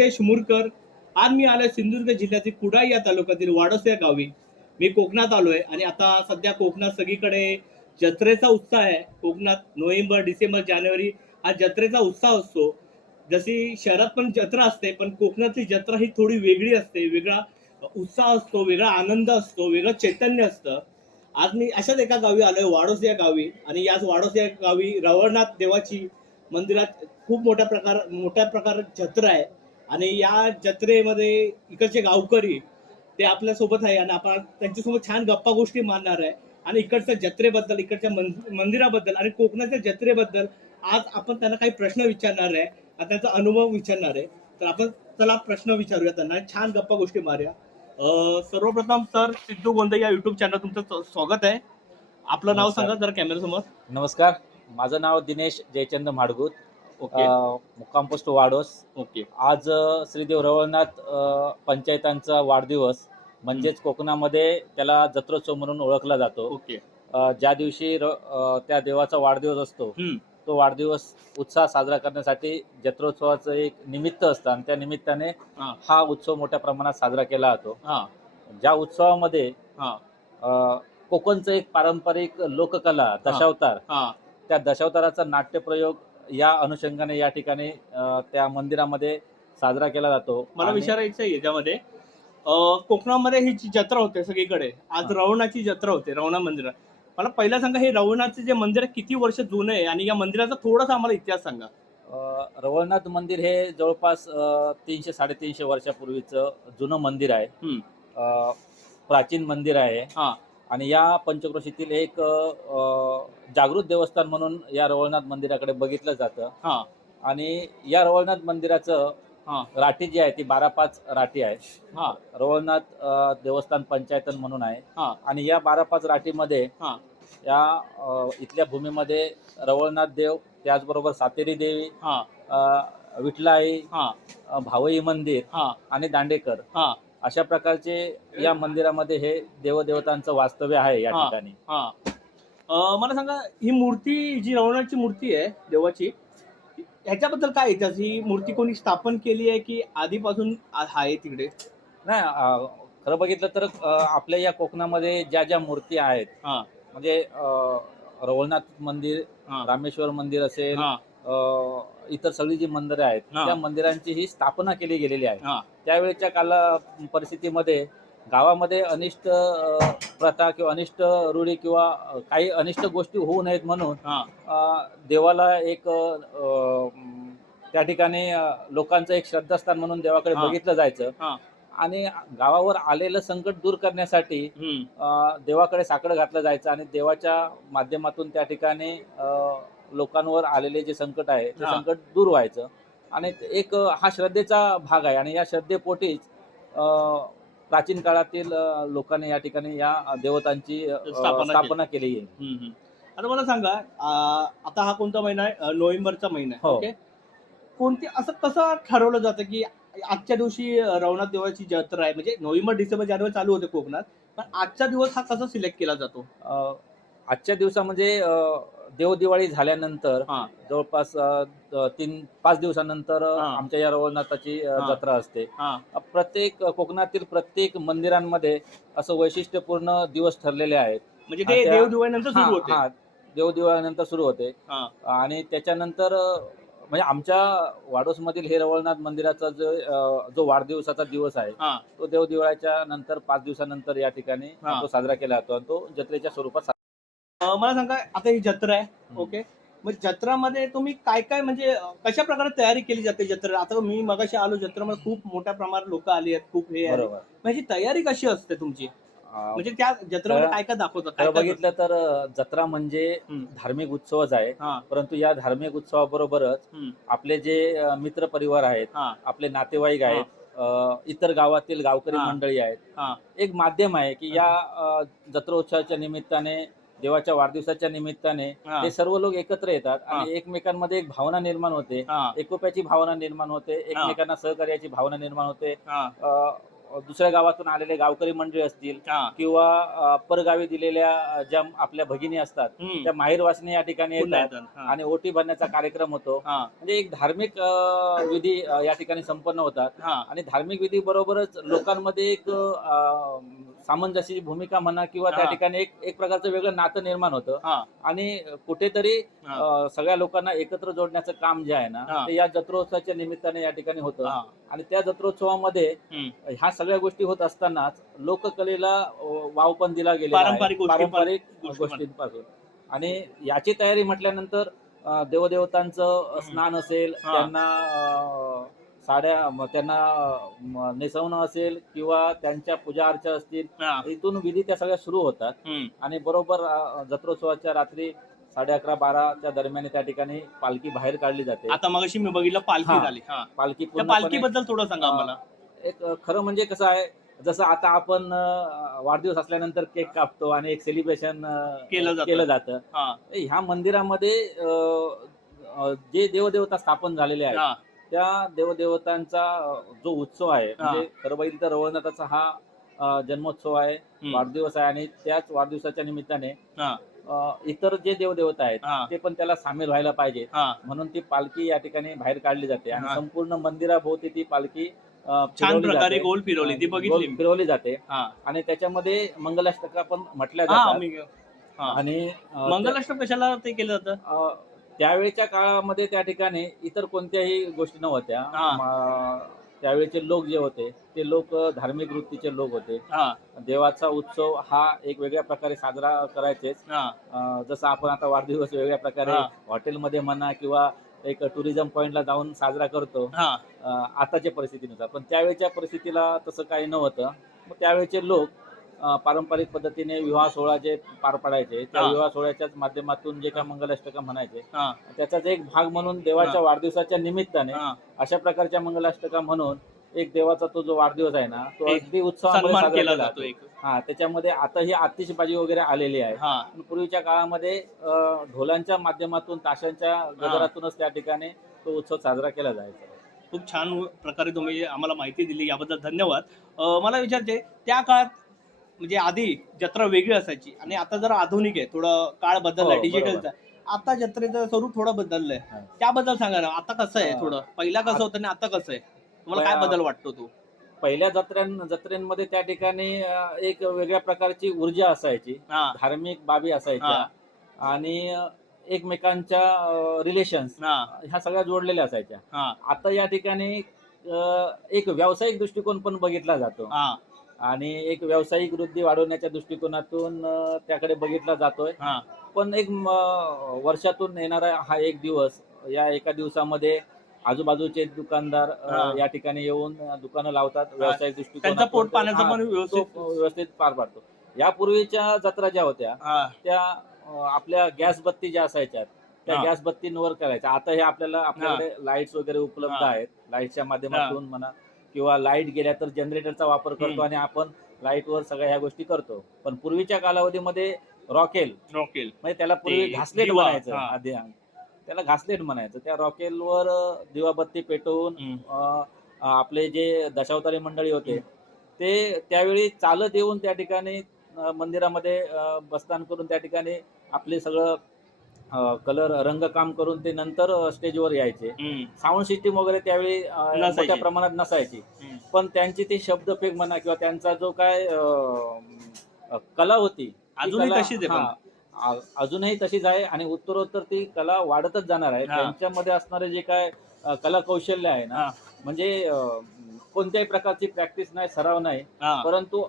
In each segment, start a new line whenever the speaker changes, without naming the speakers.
मी सिद्धेश मुरकर आज मी आलोय सिंधुदुर्ग जिल्ह्यातील कुडाळ या तालुक्यातील वाडस या गावी. मी कोकणात आलोय आणि आता सध्या कोकणात सगळीकडे जत्रेचा उत्साह आहे. कोकणात नोव्हेंबर डिसेंबर जानेवारी हा जत्रेचा उत्साह असतो. जशी शहरात पण जत्रा असते पण कोकणातली जत्रा ही थोडी वेगळी असते. वेगळा उत्साह असतो वेगळा आनंद असतो वेगळं चैतन्य असतं. आज मी अशाच एका गावी आलोय वाडोस या गावी. आणि याच वाडोस या गावी रवळनाथ देवाची मंदिरात खूप मोठ्या प्रकार मोठ्या प्रकार जत्रा आहे. आणि या जत्रेमध्ये इकडचे गावकरी ते आपल्यासोबत आहे आणि आपण त्यांच्यासोबत छान गप्पा गोष्टी मारणार आहे. आणि इकडच्या जत्रेबद्दल इकडच्या मंदिराबद्दल आणि कोकणाच्या जत्रेबद्दल आज आपण त्यांना काही प्रश्न विचारणार आहे आणि त्यांचा अनुभव विचारणार आहे. तर आपण चला प्रश्न विचारूया त्यांना. छान गप्पा गोष्टी मारूया. सर्वप्रथम सर सिद्धू गोंदे या युट्यूब चॅनल तुमचं स्वागत आहे. आपलं नाव. सांगा जरा कॅमेऱ्यासमोर
नमस्कार. माझं नाव दिनेश जयचंद माडगूत
ओके.
वाडोस
ओके.
आज अ, श्रीदेव रवळनाथ अ, पंचायतांचा वाढदिवस म्हणजेच कोकणामध्ये त्याला जत्रोत्सव म्हणून ओळखला जातो.
ओके.
अ, ज्या दिवशी र- अ, त्या देवाचा वाढदिवस असतो
हम्म.
तो वाढदिवस उत्साह साजरा करण्यासाठी जत्रोत्सवाचं एक निमित्त असतं आणि त्या निमित्ताने
हा.
हा उत्सव मोठ्या प्रमाणात साजरा केला जातो.
हा.
ज्या उत्सवामध्ये
हा.
अ, कोकणचं एक पारंपरिक लोककला दशावतार
हा.
त्या दशावताराचा नाट्यप्रयोग या अनुषंगाने या ठिकाणी त्या मंदिरामध्ये साजरा केला जातो
मला
आणि-
विचारायचं आहे याच्यामध्ये अं, कोकणामध्ये ही जी जत्रा होते सगळीकडे आज. रवणाची जत्रा होते रवणा मंदिरात मला पहिला सांगा हे रवणाचे जे मंदिर आहे किती वर्ष जुनं आहे आणि या मंदिराचा थोडासा आम्हाला इतिहास सांगा
अ, रवळनाथ मंदिर हे जवळपास अ, तीनशे साडेतीनशे वर्षापूर्वीचं जुनं मंदिर आहे
हम्म.
अ, प्राचीन मंदिर आहे
हा.
आणि या पंचक्रोशीतील एक अ, जागृत देवस्थान म्हणून या रवळनाथ मंदिराकडे बघितलं जातं.
हा.
आणि या रवळनाथ मंदिराचं
हा.
राठी जी आहे ती बारा पाच राठी आहे.
हा.
रवळनाथ अ, देवस्थान पंचायतन म्हणून आहे.
हा.
आणि या बारा पाच राठीमध्ये
हा.
या अ, इथल्या भूमीमध्ये रवळनाथ देव त्याचबरोबर सातेरी देवी
हा.
अ, विठलाई
हा.
अ, भावई मंदिर
हा.
आणि दांडेकर.
हा.
अशा प्रकारचे या मंदिरामध्ये हे देवदेवतांचं वास्तव्य आहे या
हा.
ठिकाणी
हा अं, मला सांगा ही मूर्ती जी रवणाची मूर्ती आहे देवाची ह्याच्याबद्दल काय इतिहास ही मूर्ती कोणी स्थापन केली आहे की आधीपासून आ- आहे तिकडे
नाही अ, खरं बघितलं तर अ, आपल्या या कोकणामध्ये ज्या ज्या मूर्ती आहेत
हा.
म्हणजे अ, रवळनाथ मंदिर
हा.
रामेश्वर मंदिर असेल
हा
इतर सगळी जी मंदिरं आहेत
हा.
त्या मंदिरांची ही स्थापना केली गेलेली आहे
हा.
त्यावेळेच्या काला परिस्थितीमध्ये गावामध्ये अनिष्ट अ, प्रथा किंवा अनिष्ट रूढी किंवा अ, काही अनिष्ट गोष्टी होऊ नयेत म्हणून
हा.
अ, देवाला एक अ, त्या ठिकाणी अ, लोकांचं एक श्रद्धास्थान म्हणून देवाकडे
हा.
बघितलं जायचं. आणि गावावर आलेलं संकट दूर करण्यासाठी
हम्म.
अ, देवाकडे साकडं घातलं जायचं आणि देवाच्या माध्यमातून त्या ठिकाणी अ, लोकांवर आलेले जे संकट आहे ते. संकट दूर व्हायचं. आणि एक हा श्रद्धेचा भाग आहे आणि या श्रद्धेपोटीच प्राचीन काळातील लोकांनी या ठिकाणी या देवतांची
स्थापना
केली. आहे.
आता मला सांगा आता हा कोणता महिना आहे? नोव्हेंबरचा महिना आहे.
हो.
ओके? कोणती असं कसं ठरवलं जातं की आजच्या दिवशी रवनाथ देवाची जत्रा आहे? म्हणजे नोव्हेंबर डिसेंबर जानेवारी चालू होते कोकणात. पण आजचा दिवस हा कसा सिलेक्ट केला जातो?
आजच्या दिवसा म्हणजे देवदिवाळी झाल्यानंतर
हा.
जवळपास अ, तीन पाच दिवसानंतर
हा.
आमच्या या रवळनाथाची अ,
हा.
जत्रा असते
हा.
प्रत्येक कोकणातील प्रत्येक मंदिरांमध्ये असं वैशिष्ट्यपूर्ण दिवस ठरलेले आहेत
म्हणजे ते
आता-
देव दिवाळीनंतर सुरू होते
हा देवदिवाळीनंतर सुरू होते
हा.
आणि त्याच्यानंतर अ, म्हणजे आमच्या वाडोसमधील हे रवळनाथ मंदिराचा जो अ, जो वाढदिवसाचा दिवस आहे
हा.
तो देवदिवाळीच्या नंतर पाच दिवसानंतर या ठिकाणी
हा.
तो साजरा केला जातो आणि तो जत्रेच्या स्वरूपात साजरा
अ, मला सांगा आता ही जत्रा आहे
हम्म.
ओके मग जत्रामध्ये तुम्ही काय काय म्हणजे अ, कशा प्रकारे तयारी केली जाते जत्रा आता मी मगाशी आलो जत्रेमध्ये खूप मोठ्या प्रमाणात लोक आली आहेत खूप हे आहे
बरोबर
म्हणजे तयारी कशी असते तुमची
अ,
म्हणजे त्या जत्रेमध्ये
तर-
काय काय दाखवतात
खरं
काय काय
बघितलं तर अ, जत्रा म्हणजे
हम्म.
धार्मिक उत्सवच आहे
हा.
परंतु या धार्मिक उत्सवाबरोबरच
हम्म.
आपले जे अ, मित्र परिवार आहेत
हा.
आपले नातेवाईक आहेत अ, इतर गावातील गावकरी
हा.
मंडळी आहेत. एक माध्यम आहे की या अ, जत्रोत्सवाच्या निमित्ताने देवाच्या वाढदिवसाच्या निमित्ताने
हा.
हे सर्व लोक एकत्र येतात. आणि एकमेकांमध्ये एक भावना निर्माण होते
हा.
एकोप्याची भावना निर्माण होते एकमेकांना सहकार्याची भावना निर्माण होते
हा.
अ, दुसऱ्या गावातून आलेले गावकरी मंडळी असतील
हा
किंवा अ, परगावी दिलेल्या अ, ज्या आपल्या भगिनी असतात
हम्म.
त्या माहेर वासनी या ठिकाणी
पुन्हा
येतात
येतात. हा.
आणि ओटी भरण्याचा कार्यक्रम होतो
हा
म्हणजे एक धार्मिक अ, विधी अ, या ठिकाणी संपन्न होतात
हा
आणि धार्मिक विधी बरोबरच लोकांमध्ये एक अ, सामंजस्याची भूमिका म्हणा किंवा त्या
हा.
ठिकाणी एक एक प्रकारचं वेगळं नातं निर्माण होतं
हा
आणि कुठेतरी
हा.
अ, सगळ्या लोकांना एकत्र जोडण्याचं काम जे आहे ना. ते या जत्रोत्सवाच्या निमित्ताने या ठिकाणी होतं
हा.
आणि त्या जत्रोत्सवामध्ये
हम्म.
ह्या सगळ्या गोष्टी होत असतानाच लोककलेला अ, वाव पण दिला गेला
पारंपरिक गोष्टी-
पारंपरिक
गोष्टी पण.
गोष्टींपासून आणि याची तयारी म्हटल्यानंतर अ, देवदेवतांचं स्नान असेल
हा.
त्यांना अ, साड्या त्यांना नेसवणं असेल किंवा त्यांच्या पूजा अर्चा असतील. इथून विधी त्या सगळ्या सुरू होतात. आणि बरोबर जत्रोत्सवाच्या रात्री साडे अकरा बाराच्या दरम्यान त्या ठिकाणी पालखी बाहेर काढली जाते
आता मगाशी मी बघितलं पालखी. झाली
पालखी
पालखीबद्दल थोडं सांगा आम्हाला
एक खरं म्हणजे कसं आहे जसं आता आपण वाढदिवस असल्यानंतर केक कापतो आणि एक सेलिब्रेशन
केलं जातं.
ह्या मंदिरामध्ये जे देवदेवता स्थापन झालेले आहेत त्या देवदेवतांचा जो उत्सव आहे म्हणजे खरं बघितलं तर रवळनाथाचा हा जन्मोत्सव आहे. वाढदिवस आहे आणि त्याच वाढदिवसाच्या निमित्ताने इतर जे देवदेवता आहेत ते पण त्याला सामील व्हायला पाहिजे. म्हणून ती पालखी या ठिकाणी बाहेर काढली जाते आणि. संपूर्ण मंदिराभोवती ती पालखी
छान प्रकारे
जाते.
गोल फिरवली ती बघितली.
फिरवली जाते. आणि त्याच्यामध्ये मंगलाष्टका पण म्हटल्या जातात. आणि
मंगलाष्टक कशाला ते केलं जातं?
त्यावेळेच्या काळामध्ये त्या ठिकाणी इतर कोणत्याही गोष्टी नव्हत्या.
हा.
म, त्यावेळेचे लोक जे होते ते लोक धार्मिक वृत्तीचे लोक होते.
हा.
देवाचा उत्सव हा एक वेगळ्या प्रकारे साजरा करायचेच.
हा.
अ, जसं आपण आता वाढदिवस वेगळ्या प्रकारे
हा.
हॉटेलमध्ये म्हणा किंवा एक टुरिझम पॉइंटला जाऊन साजरा करतो.
हा.
अ, आताच्या परिस्थितीनुसार. पण त्यावेळेच्या परिस्थितीला तसं काही नव्हतं. मग त्यावेळेचे लोक पारंपरिक पद्धतीने विवाह सोहळा जे पार पाडायचे त्या. विवाह सोहळ्याच्याच माध्यमातून जे काही मंगलाष्टका म्हणायचे त्याचाच एक भाग म्हणून देवाच्या वाढदिवसाच्या निमित्ताने अशा प्रकारच्या मंगलाष्टका म्हणून एक देवाचा तो जो वाढदिवस आहे ना तो
एक
अगदी साजरा
केला जातो एक.
हा त्याच्यामध्ये आता ही आतिषबाजी वगैरे आलेली आहे. पूर्वीच्या काळामध्ये ढोलांच्या माध्यमातून ताशांच्या गजरातूनच त्या ठिकाणी तो उत्सव साजरा केला जायचा.
खूप छान प्रकारे तुम्ही आम्हाला माहिती दिली याबद्दल धन्यवाद. मला विचारते त्या काळात म्हणजे आधी जत्रा वेगळी असायची आणि आता जरा आधुनिक आहे थोडं काळ बदललाय
हो,
डिजिटलचा आता जत्रेचं स्वरूप थोडं बदललंय. त्याबद्दल सांगा ना आता कसं आहे. थोडं? पहिला कसं होतं आणि आता कसं आहे? तुम्हाला काय बदल वाटतो तो?
पहिल्या जत्र्यां जत्रेंमध्ये त्या ठिकाणी एक वेगळ्या प्रकारची ऊर्जा असायची.
हा.
धार्मिक बाबी असायच्या. आणि एकमेकांच्या रिलेशन्स
हा.
ह्या सगळ्या जोडलेल्या असायच्या.
हा.
आता या ठिकाणी अ, एक व्यावसायिक दृष्टिकोन पण बघितला जातो.
हा.
आणि एक व्यावसायिक वृद्धी वाढवण्याच्या दृष्टिकोनातून त्याकडे बघितला जातोय. पण एक वर्षातून येणारा हा एक दिवस या एका दिवसामध्ये आजूबाजूचे दुकानदार. या ठिकाणी येऊन दुकानं लावतात व्यावसायिक दृष्टिकोन
पोट पाण्याचा पण व्यवस्थित
व्यवस्थित पार पाडतो. यापूर्वीच्या जत्रा ज्या होत्या त्या आपल्या गॅस बत्ती ज्या असायच्या त्या. गॅस बत्तींवर करायच्या. आता हे आपल्याला आपल्याकडे लाईट्स वगैरे उपलब्ध. आहेत. लाईटच्या माध्यमातून म्हणा किंवा लाइट गेल्या तर जनरेटरचा वापर करतो. आणि आपण लाईटवर सगळ्या ह्या गोष्टी करतो. पण पूर्वीच्या कालावधीमध्ये रॉकेल
रॉकेल.
म्हणजे त्याला पूर्वी घासलेट म्हणायचं. आधी त्याला घासलेट म्हणायचं. त्या रॉकेलवर दिवाबत्ती पेटवून आपले जे दशावतारी मंडळी होते ते त्यावेळी चालत येऊन त्या ठिकाणी मंदिरामध्ये बस्तान करून त्या ठिकाणी आपले सगळं कलर रंगकाम करून ते नंतर स्टेजवर यायचे. साऊंड सिस्टीम वगैरे त्यावेळी. मोठ्या प्रमाणात नसायची. पण त्यांची ती शब्दपेग म्हणा किंवा त्यांचा जो काय कला होती
अजूनही तशीच
अजूनही तशीच आहे आणि उत्तरोत्तर ती कला वाढतच जाणार आहे. त्यांच्यामध्ये असणारे जे काय कला कौशल्य आहे ना. म्हणजे कोणत्याही प्रकारची प्रॅक्टिस नाही सराव नाही. परंतु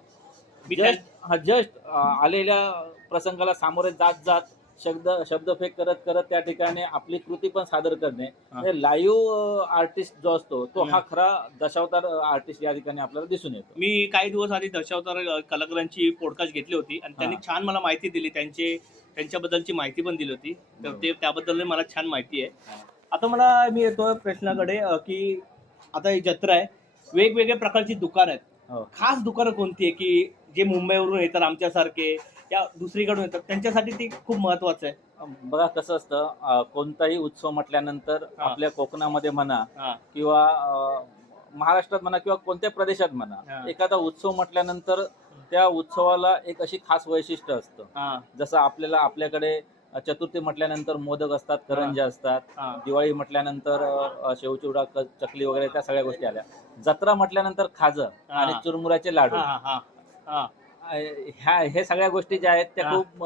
जस्ट आलेल्या प्रसंगाला सामोरे जात जात शब्द शब्दफेक करत करत त्या ठिकाणी आपली कृती पण सादर करणे. म्हणजे लाईव्ह आर्टिस्ट जो असतो तो हा खरा दशावतार आर्टिस्ट या ठिकाणी आपल्याला दिसून येतो.
मी काही दिवस आधी दशावतार कलाकारांची पॉडकास्ट घेतली होती आणि त्यांनी. छान मला माहिती दिली. त्यांचे त्यांच्याबद्दलची माहिती पण दिली होती. तर. ते त्याबद्दल मला छान माहिती आहे. आता मला मी येतो प्रश्नाकडे की आता ही जत्रा आहे. वेगवेगळ्या प्रकारची दुकानं आहेत.
हो.
खास दुकानं कोणती आहे की जे मुंबईवरून येतात आमच्यासारखे? या दुसरीकडून येतात. त्यांच्यासाठी ती खूप महत्वाचं आहे.
बघा कसं असतं अं, कोणताही उत्सव म्हटल्यानंतर
हा.
आपल्या कोकणामध्ये म्हणा
हा.
किंवा अं, महाराष्ट्रात म्हणा किंवा कोणत्या प्रदेशात
हा.
म्हणा एखादा उत्सव म्हटल्यानंतर त्या उत्सवाला एक अशी खास वैशिष्ट्य असतं.
हा.
जसं आपल्याला आपल्याकडे चतुर्थी म्हटल्यानंतर मोदक असतात करंजा असतात
हा.
दिवाळी म्हटल्यानंतर अ, शेवचिवडा क- चकली वगैरे त्या सगळ्या गोष्टी आल्या. जत्रा म्हटल्यानंतर खाजं आणि. चुरमुऱ्याचे लाडू.
हा हा हा.
ह्या हे सगळ्या गोष्टी ज्या आहेत त्या
हा.
खूप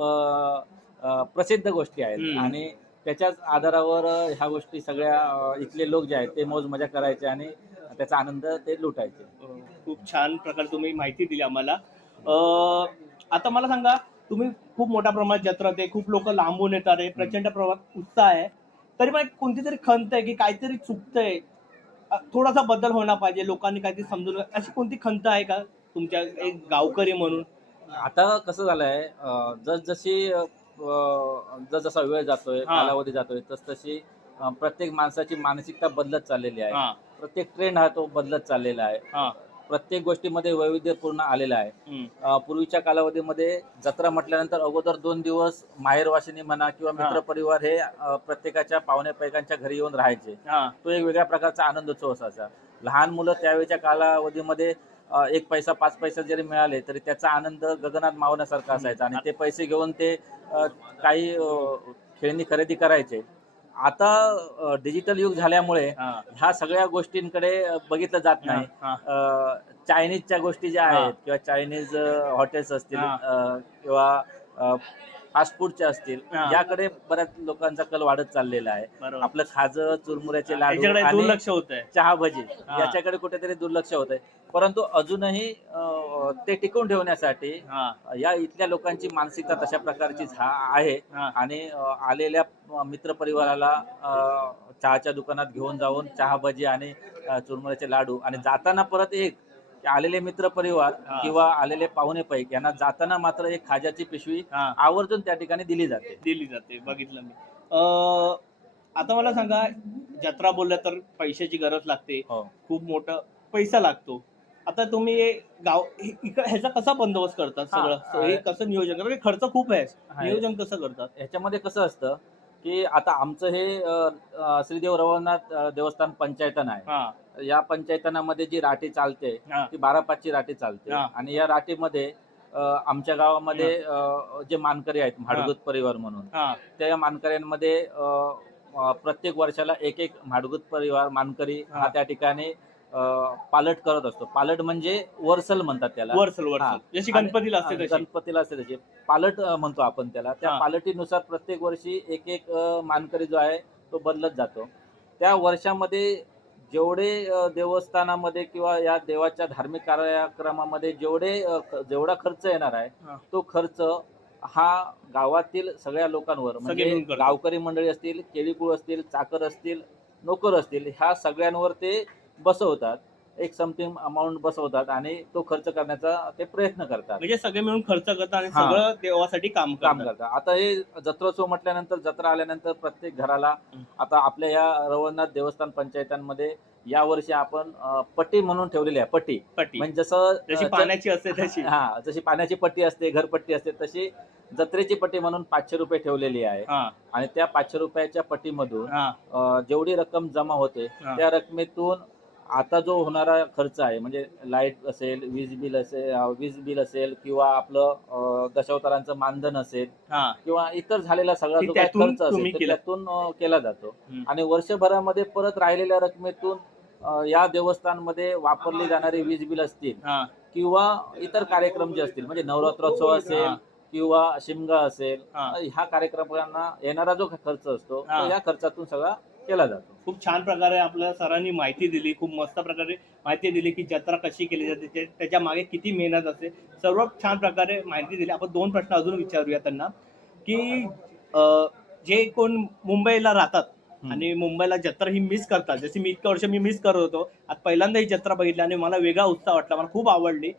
अ, प्रसिद्ध गोष्टी आहेत.
हम्म.
आणि त्याच्याच आधारावर ह्या गोष्टी सगळ्या इथले लोक जे आहेत ते मौज मजा करायचे आणि त्याचा आनंद ते लुटायचे.
खूप छान प्रकारे तुम्ही माहिती दिली आम्हाला. अं, आता मला सांगा तुम्ही खूप मोठ्या प्रमाणात जत्रा होते खूप लोक लांबून येतात आहे प्रचंड प्रमाणात उत्साह आहे. तरी पण एक कोणती तरी खंत आहे की काहीतरी चुकतंय? अ, थोडासा बदल होणार पाहिजे लोकांनी काहीतरी समजून अशी कोणती खंत आहे का? तुमच्या एक गावकरी म्हणून?
आता कसं झालंय जसजशी जसजसा वेळ जातोय. कालावधी जातोय तस तशी प्रत्येक माणसाची मानसिकता बदलत चाललेली आहे. प्रत्येक ट्रेंड हा तो बदलत चाललेला आहे. प्रत्येक गोष्टीमध्ये वैविध्यपूर्ण आलेला आहे. पूर्वीच्या कालावधीमध्ये जत्रा म्हटल्यानंतर अगोदर दोन दिवस माहेरवाशिनी म्हणा किंवा. मित्रपरिवार हे प्रत्येकाच्या पाहुण्या पैकांच्या घरी येऊन राहायचे. तो एक वेगळ्या प्रकारचा आनंदोत्सव असायचा. लहान मुलं त्यावेळेच्या कालावधीमध्ये एक पैसा पाच पैसा जरी मिळाले तरी त्याचा आनंद गगनात मावण्यासारखा असायचा आणि ते पैसे घेऊन ते काही खेळणी खरेदी करायचे. आता डिजिटल युग झाल्यामुळे ह्या सगळ्या गोष्टींकडे बघितलं जात नाही. चायनीजच्या गोष्टी ज्या. आहेत किंवा चायनीज हॉटेल्स असतील किंवा फास्ट फूडच्या असतील.
हा.
याकडे बऱ्याच लोकांचा कल वाढत चाललेला आहे.
बरोबर.
आपलं खाजं चुरमुऱ्याचे लाडू
याच्याकडे
आणि
दुर्लक्ष होत आहे
चहा भजी
हा.
याच्याकडे कुठेतरी दुर्लक्ष होत आहे परंतु अजूनही अ, ते टिकून ठेवण्यासाठी
हा.
या इथल्या लोकांची मानसिकता तशा प्रकारची झा आहे.
हा.
आणि अ, आलेल्या मित्र परिवाराला चहाच्या दुकानात घेऊन जाऊन चहा भजी आणि अ, चुरमुऱ्याचे लाडू आणि जाताना परत एक की आलेले मित्र परिवार. किंवा आलेले पाहुणे पैक यांना जाताना मात्र एक खाज्याची पिशवी आवर्जून त्या ठिकाणी दिली जाते.
दिली जाते बघितलं मी. आता मला सांगा जत्रा बोललं तर पैशाची गरज लागते
हो.
खूप मोठा पैसा लागतो. आता तुम्ही गाव ह्याचा कसा बंदोबस्त करतात सगळं?
हा.
कसं नियोजन कारण की खर्च खूप आहे. नियोजन कसं करतात?
ह्याच्यामध्ये कसं असतं की आता आमचं हे श्रीदेव रवळनाथ अ, देवस्थान पंचायतन आहे. या पंचायतनामध्ये जी राठी चालते
हा.
ती बारा पाचची राठी चालते.
हा.
आणि या राठीमध्ये अ, आमच्या गावामध्ये अ, जे मानकरी आहेत भाडगुत परिवार म्हणून
हा.
त्या मानकऱ्यांमध्ये अ, अ, प्रत्येक वर्षाला एक एक भाडगुत परिवार मानकरी
हा.
हा. त्या ठिकाणी अ, पालट करत असतो. पालट म्हणजे वर्सल म्हणतात त्याला.
वर्सल
हा.
वर्सल जशी
आणि-
गणपतीला असते तशी.
गणपतीला असते त्याची पालट अ, म्हणतो आपण त्याला. त्या
हा.
पालटीनुसार प्रत्येक वर्षी एक एक अ, मानकरी जो आहे तो बदलत जातो. त्या वर्षामध्ये जेवढे देवस्थानामध्ये किंवा या देवाच्या धार्मिक कार्यक्रमामध्ये जेवढे जेवढा खर्च येणार आहे. तो खर्च हा गावातील सगळ्या लोकांवर म्हणजे. गावकरी मंडळी असतील केळीकुळ असतील चाकर असतील नोकर असतील ह्या सगळ्यांवर ते बसवतात एक समथिंग अमाऊंट बसवतात आणि तो खर्च करण्याचा ते प्रयत्न करतात.
म्हणजे सगळे मिळून खर्च करतात आणि
हा.
सगळं देवासाठी काम
काम
करतात.
करतात. आता हे जत्रोत्सव म्हटल्यानंतर जत्रा आल्यानंतर प्रत्येक घराला
हं.
आता आपल्या या रवळनाथ देवस्थान पंचायतांमध्ये या वर्षी आपण अ, पट्टी म्हणून ठेवलेली आहे पट्टी.
पट्टी.
म्हणजे जसं
जशी
अ,
पाण्याची असते तशी.
हा जशी पाण्याची पट्टी असते घरपट्टी असते तशी जत्रेची पट्टी म्हणून पाचशे रुपये ठेवलेली आहे.
हा.
आणि त्या पाचशे रुपयाच्या पट्टीमधून
हा.
अ, जेवढी रक्कम जमा होते
हा.
त्या रकमेतून आता जो होणारा खर्च आहे म्हणजे लाइट असेल वीज बिल असेल वीज बिल असेल किंवा आपलं दशावतारांचं मानधन असेल
हा
किंवा इतर झालेला सगळा जो खर्च असेल. त्यातून केला जातो. आणि वर्षभरामध्ये परत राहिलेल्या रकमेतून या देवस्थानमध्ये वापरली जाणारी वीज बिल असतील
हा
किंवा इतर कार्यक्रम जे असतील म्हणजे नवरात्रोत्सव असेल
हा.
किंवा शिमगा असेल
हा.
ह्या कार्यक्रमांना येणारा जो खर्च असतो
हा.
या खर्चातून सगळा केला जातो.
खूप छान प्रकारे आपल्या सरांनी माहिती दिली खूप मस्त प्रकारे माहिती दिली की जत्रा कशी केली जाते त्याच्यामागे किती मेहनत असते. सर्व छान प्रकारे माहिती दिली. आपण दोन प्रश्न अजून विचारूया त्यांना की जे कोण मुंबईला राहतात. आणि मुंबईला जत्रा ही मिस करतात. जशी मी इतक्या वर्ष मी मिस करत होतो आज पहिल्यांदा ही जत्रा बघितली आणि मला वेगळा उत्साह वाटला मला खूप आवडली.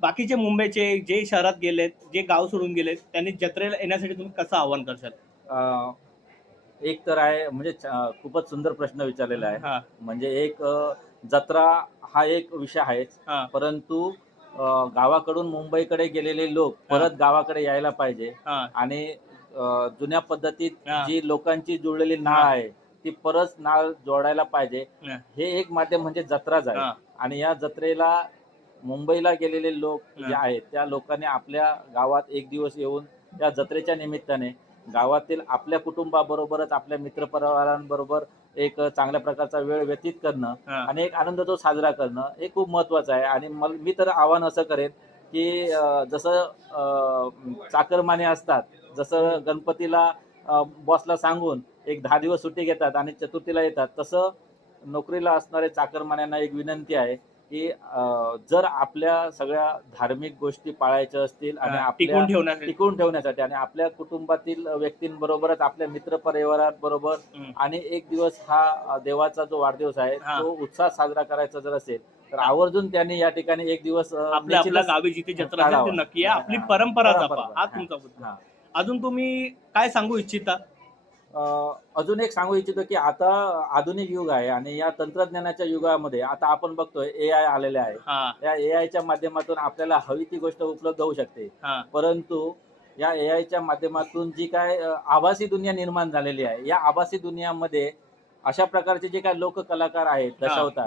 बाकीचे मुंबईचे जे शहरात गेलेत जे गाव सोडून गेलेत त्यांनी जत्रेला येण्यासाठी तुम्ही कसं आव्हान करशाल?
एक तर आहे म्हणजे खूपच सुंदर प्रश्न विचारलेला आहे म्हणजे एक जत्रा हा एक विषय आहेच परंतु गावाकडून मुंबईकडे गेलेले लोक. परत गावाकडे यायला पाहिजे आणि जुन्या पद्धतीत. जी लोकांची जुळलेली नाळ. आहे ती परत नाळ जोडायला पाहिजे
हा.
एक माध्यम म्हणजे जत्राच आहे. आणि या जत्रेला मुंबईला गेलेले लोक जे. आहेत त्या लोकांनी आपल्या गावात एक दिवस येऊन त्या जत्रेच्या निमित्ताने गावातील आपल्या कुटुंबाबरोबरच आपल्या मित्रपरिवारांबरोबर एक चांगल्या प्रकारचा वेळ व्यतीत करणं
हा.
आणि एक आनंद तो साजरा करणं हे खूप महत्वाचं आहे आणि मल मी तर आव्हान असं करेन की अं, जसं अं, चाकरमाने असतात जसं गणपतीला बॉसला सांगून एक दहा दिवस सुट्टी घेतात आणि चतुर्थीला येतात तसं नोकरीला असणारे चाकरमान्यांना एक विनंती आहे की जर आपल्या सगळ्या धार्मिक गोष्टी पाळायच्या असतील आणि
टिकून ठेवण्यासाठी
टिकवून ठेवण्यासाठी आणि आपल्या कुटुंबातील व्यक्तींबरोबरच आपल्या मित्र परिवाराबरोबर. आणि एक दिवस हा देवाचा जो वाढदिवस आहे. तो उत्साह साजरा करायचा जर असेल तर आवर्जून त्यांनी या ठिकाणी एक दिवस
आपल्या गावी जिथे जत्रा. नक्की आपली. परंपरा. हा. तुमचा. अजून तुम्ही काय सांगू इच्छिता
अजून एक सांगू इच्छितो की आता आधुनिक युग आहे आणि या तंत्रज्ञानाच्या युगामध्ये आता आपण बघतोय ए आय आलेले आहे. या ए आयच्या माध्यमातून आपल्याला हवी ती गोष्ट उपलब्ध होऊ शकते. परंतु या ए आयच्या माध्यमातून जी काय आभासी दुनिया निर्माण झालेली आहे या आभासी दुनियामध्ये अशा प्रकारचे जे काय लोक कलाकार आहेत दशावतार.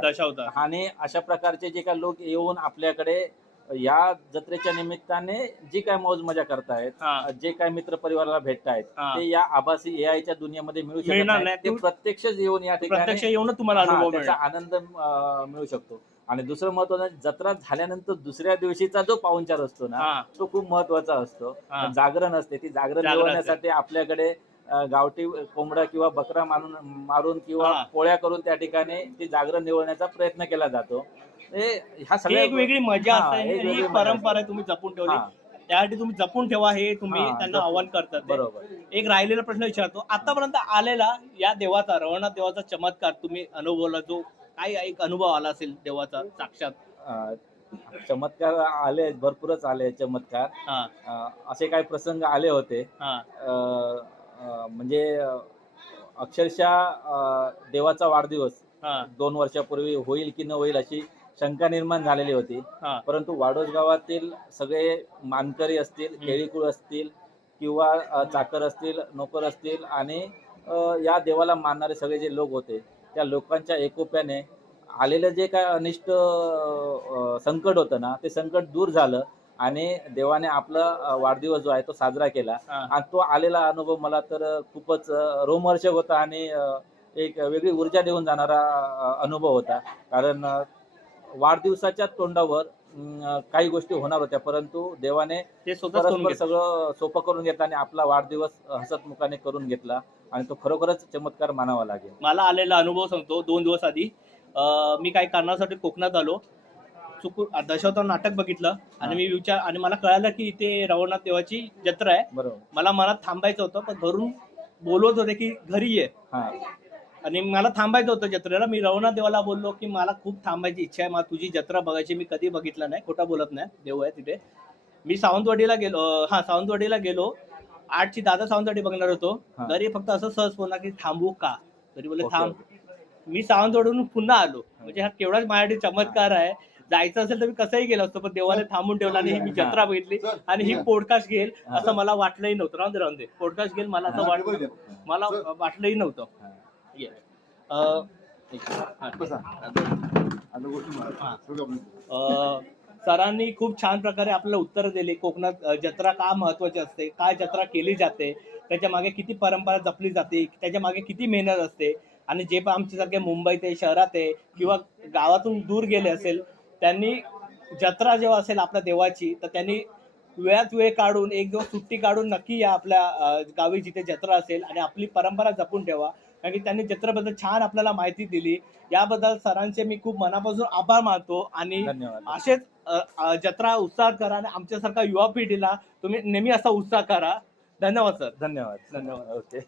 आणि अशा प्रकारचे जे काय लोक येऊन आपल्याकडे या जत्रेच्या निमित्ताने जी काय मौज मजा करतायत
हा.
जे काय मित्र परिवाराला भेटतायत
हा.
ते या आभासी ए आयच्या दुनियामध्ये मिळू शकत
मिळणार
नाही
नाही.
ते प्रत्यक्षच येऊन या
प्रत्यक्ष
ठिकाणी
येऊन तुम्हाला
हा,
अनुभव
त्याचा
मिळेल.
आनंद अं, मिळू शकतो. आणि दुसरं महत्वाचं जत्रा झाल्यानंतर दुसऱ्या दिवशीचा जो पाहुणचार असतो ना
हा.
तो खूप महत्त्वाचा असतो.
हा.
जागरण असते. ती जागरण
जागरण
मिळवण्यासाठी आपल्याकडे अं, गावठी कोंबडा किंवा बकरा मारून मारून किंवा
हा.
पोळ्या करून त्या ठिकाणी ती जागरण निवडण्याचा प्रयत्न केला जातो. ह्या
ही एक वेगळी मजा
हा,
असते
एक
आणि
वेगळी
ही
मजा
परंपरा आहे तुम्ही जपून ठेवली.
हा,
त्यासाठी तुम्ही जपून ठेवा हे तुम्ही
हा,
त्यांना
जपून.
आव्हान करतात ते.
बरोबर.
एक राहिलेला प्रश्न विचारतो. आतापर्यंत आलेला या देवाचा रवणाथ देवाचा चमत्कार तुम्ही अनुभवला जो काय एक अनुभव आला असेल देवाचा साक्षात?
अं, चमत्कार आले भरपूरच आले चमत्कार.
हा.
अं, असे काही प्रसंग आले होते.
हा.
अं, अं, म्हणजे अं, अक्षरशः अं, देवाचा वाढदिवस
हा.
दोन वर्षापूर्वी होईल की न होईल अशी शंका निर्माण झालेली होती.
हा.
परंतु वाडोज गावातील सगळे मानकरी असतील केळीकुळ असतील किंवा अ, चाकर असतील नोकर असतील आणि अ, या देवाला मानणारे सगळे जे लोक होते त्या लोकांच्या एकोप्याने आलेलं जे काय अनिष्ट अ, संकट होतं ना ते संकट दूर झालं आणि देवाने आपला अ, वाढदिवस जो आहे तो साजरा केला.
हा.
आणि तो आलेला अनुभव मला तर खूपच अ, रोमहर्षक होता आणि अ, एक वेगळी ऊर्जा देऊन जाणारा अ, अनुभव होता. कारण अ, वाढदिवसाच्या तोंडावर काही गोष्टी होणार होत्या परंतु देवाने
ते
परस्पर. सगळं सोपं करून घेतलं आणि आपला वाढदिवस हसतमुखाने करून घेतला आणि तो खरोखरच चमत्कार मानावा लागेल.
मला आलेला अनुभव सांगतो दोन दिवस आधी. अं, मी काही कारणासाठी कोकणात आलो. चुकून दशावतार नाटक बघितलं आणि. मी विचार आणि मला कळालं की इथे रवनाथ देवाची जत्रा आहे.
बरोबर.
मला मनात थांबायचं होतं पण घरून बोलवत होते की घरी ये.
हा.
आणि मला थांबायचं होतं जत्रेला. मी रवनाथ देवाला बोललो की मला खूप थांबायची इच्छा आहे. मला तुझी जत्रा बघायची मी कधी बघितलं नाही. खोटा बोलत नाही. देव आहे तिथे. मी सावंतवाडीला गेलो हा सावंतवाडीला गेलो. आठची दादा सावंतवाडी बघणार होतो.
हा.
घरी फक्त असं सहज फोन की थांबू का? तरी बोलले
ओके,
थांब. मी सावंतवाडीवरून पुन्हा आलो. म्हणजे हा केवढाच माझ्यासाठी चमत्कार आहे. जायचं असेल तर मी कसंही गेलो असतो पण देवाने थांबून ठेवला आणि ही मी जत्रा बघितली. आणि ही पॉडकास्ट घेईल असं मला वाटलंही नव्हतं. राहून दे राहून दे. पॉडकास्ट घेईल मला असं वाटलं. मला वाटलंही नव्हतं. अं, सरांनी खूप छान प्रकारे आपल्याला उत्तर दिली. कोकणात अं, जत्रा का महत्वाची असते? काय जत्रा केली जाते? त्याच्यामागे किती परंपरा जपली जाते? त्याच्यामागे किती मेहनत असते? आणि जे पण आमच्यासारखे मुंबईत आहे शहरात आहे किंवा गावातून दूर गेले असेल त्यांनी जत्रा जेव्हा असेल आपल्या देवाची तर त्यांनी वेळात वेळ काढून एक दिवस सुट्टी काढून नक्की या आपल्या अं, गावी जिथे जत्रा असेल आणि आपली परंपरा जपून ठेवा. कारण की त्यांनी जत्रेबद्दल छान आपल्याला माहिती दिली. याबद्दल सरांचे मी खूप मनापासून आभार मानतो आणि
धन्यवाद.
असेच जत्रा उत्साह करा आणि आमच्यासारखा युवा पिढीला तुम्ही नेहमी असा उत्साह करा. धन्यवाद सर.
धन्यवाद.
धन्यवाद.
ओके.